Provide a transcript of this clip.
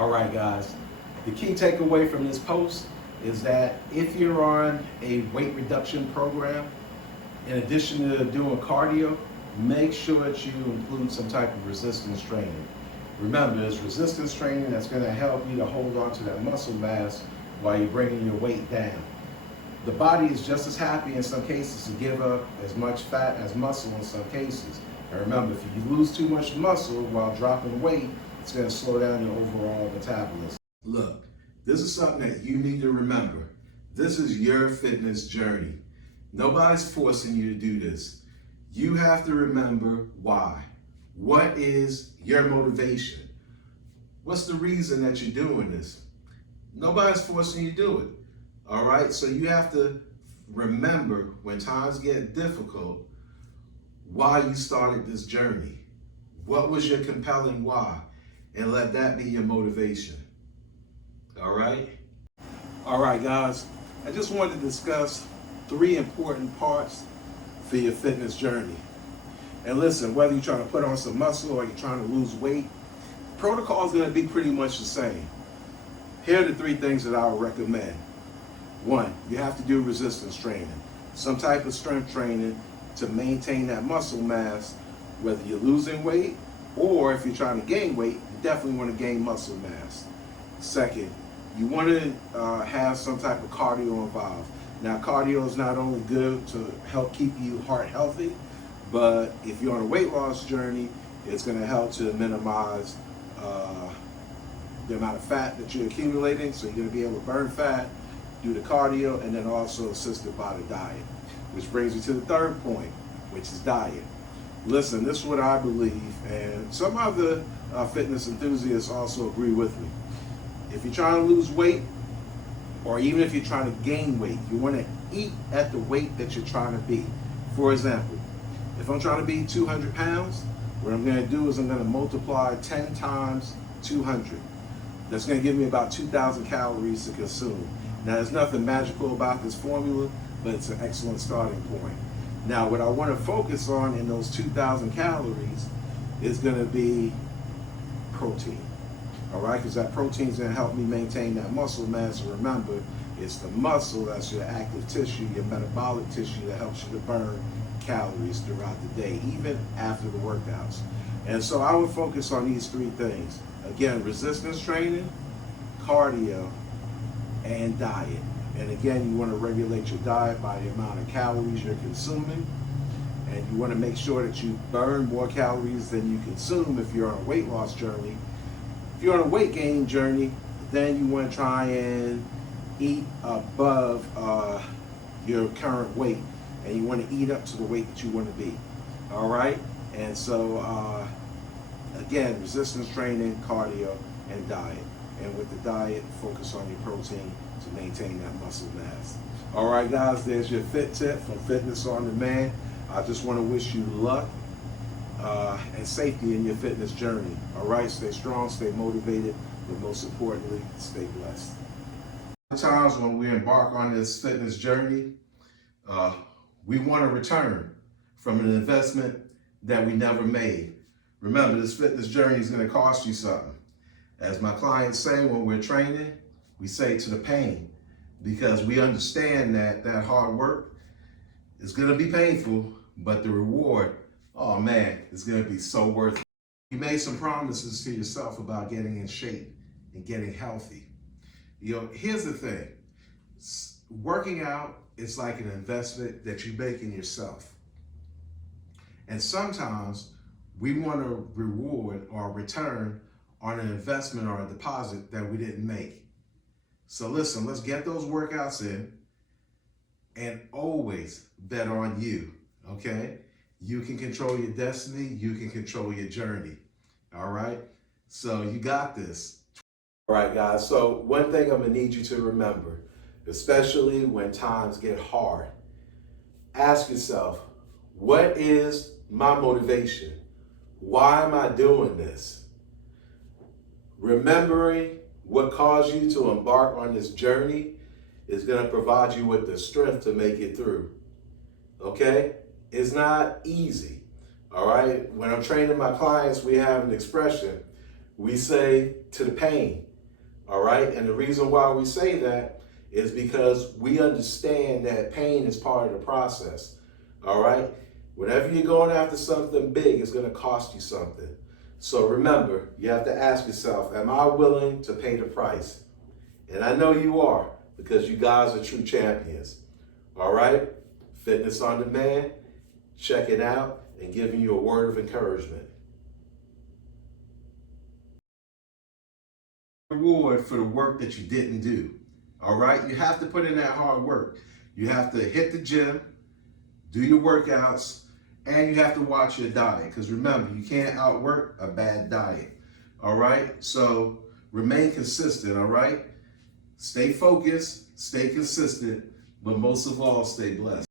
All right, guys. The key takeaway from this post is that if you're on a weight reduction program, in addition to doing cardio, make sure that you include some type of resistance training. Remember, it's resistance training that's going to help you to hold on to that muscle mass while you're bringing your weight down. The body is just as happy in some cases to give up as much fat as muscle in some cases. And remember, if you lose too much muscle while dropping weight, it's going to slow down your overall metabolism. Look, this is something that you need to remember. This is your fitness journey. Nobody's forcing you to do this. You have to remember why. What is your motivation? What's the reason that you're doing this? Nobody's forcing you to do it. All right, so you have to remember when times get difficult, why you started this journey. What was your compelling why? And let that be your motivation. All right? All right, guys, I just wanted to discuss 3 important parts for your fitness journey. And listen, whether you're trying to put on some muscle or you're trying to lose weight, protocol is going to be pretty much the same. Here are the 3 things that I would recommend. 1, you have to do resistance training, some type of strength training to maintain that muscle mass, whether you're losing weight or if you're trying to gain weight, you definitely want to gain muscle mass. 2nd, you want to have some type of cardio involved. Now, cardio is not only good to help keep you heart healthy, but if you're on a weight loss journey, it's going to help to minimize the amount of fat that you're accumulating. So you're going to be able to burn fat, do the cardio, and then also assisted by the diet. Which brings me to the 3rd point, which is diet. Listen, this is what I believe, and some other fitness enthusiasts also agree with me. If you're trying to lose weight, or even if you're trying to gain weight, you want to eat at the weight that you're trying to be. For example, if I'm trying to be 200 pounds, what I'm going to do is I'm going to multiply 10 times 200. That's going to give me about 2,000 calories to consume. Now, there's nothing magical about this formula, but it's an excellent starting point. Now, what I want to focus on in those 2,000 calories is going to be protein. All right, because that protein is going to help me maintain that muscle mass. And remember, it's the muscle that's your active tissue, your metabolic tissue that helps you to burn calories throughout the day, even after the workouts. And so I would focus on these 3 things. Again, resistance training, cardio, and diet. And again, you want to regulate your diet by the amount of calories you're consuming. And you want to make sure that you burn more calories than you consume if you're on a weight loss journey. If you're on a weight gain journey, then you want to try and eat above your current weight. And you want to eat up to the weight that you want to be. All right? And so, again, resistance training, cardio, and diet. And with the diet, focus on your protein to maintain that muscle mass. All right, guys, there's your fit tip from Fitness on Demand. I just want to wish you luck and safety in your fitness journey. All right, stay strong, stay motivated, but most importantly, stay blessed. Times when we embark on this fitness journey, we want a return from an investment that we never made. Remember, this fitness journey is going to cost you something. As my clients say when we're training, we say to the pain, because we understand that that hard work is going to be painful, but the reward, oh man, it's going to be so worth it. You made some promises to yourself about getting in shape and getting healthy. You know, here's the thing. Working out is like an investment that you make in yourself. And sometimes we want a reward or a return on an investment or a deposit that we didn't make. So listen, let's get those workouts in and always bet on you, okay? You can control your destiny, you can control your journey, all right? So you got this. All right, guys, so one thing I'm gonna need you to remember, especially when times get hard, ask yourself, what is my motivation? Why am I doing this? Remembering what caused you to embark on this journey is going to provide you with the strength to make it through. Okay? It's not easy. All right? When I'm training my clients, we have an expression. We say to the pain, All right. And the reason why we say that is because we understand that pain is part of the process. All right. Whenever you're going after something big, it's going to cost you something. So remember, you have to ask yourself, am I willing to pay the price? And I know you are, because you guys are true champions. All right? Fitness on Demand, check it out, and giving you a word of encouragement. Reward for the work that you didn't do. All right? You have to put in that hard work. You have to hit the gym, do your workouts, and you have to watch your diet. Because remember, you can't outwork a bad diet. All right? So remain consistent. All right? Stay focused, stay consistent, but most of all, stay blessed.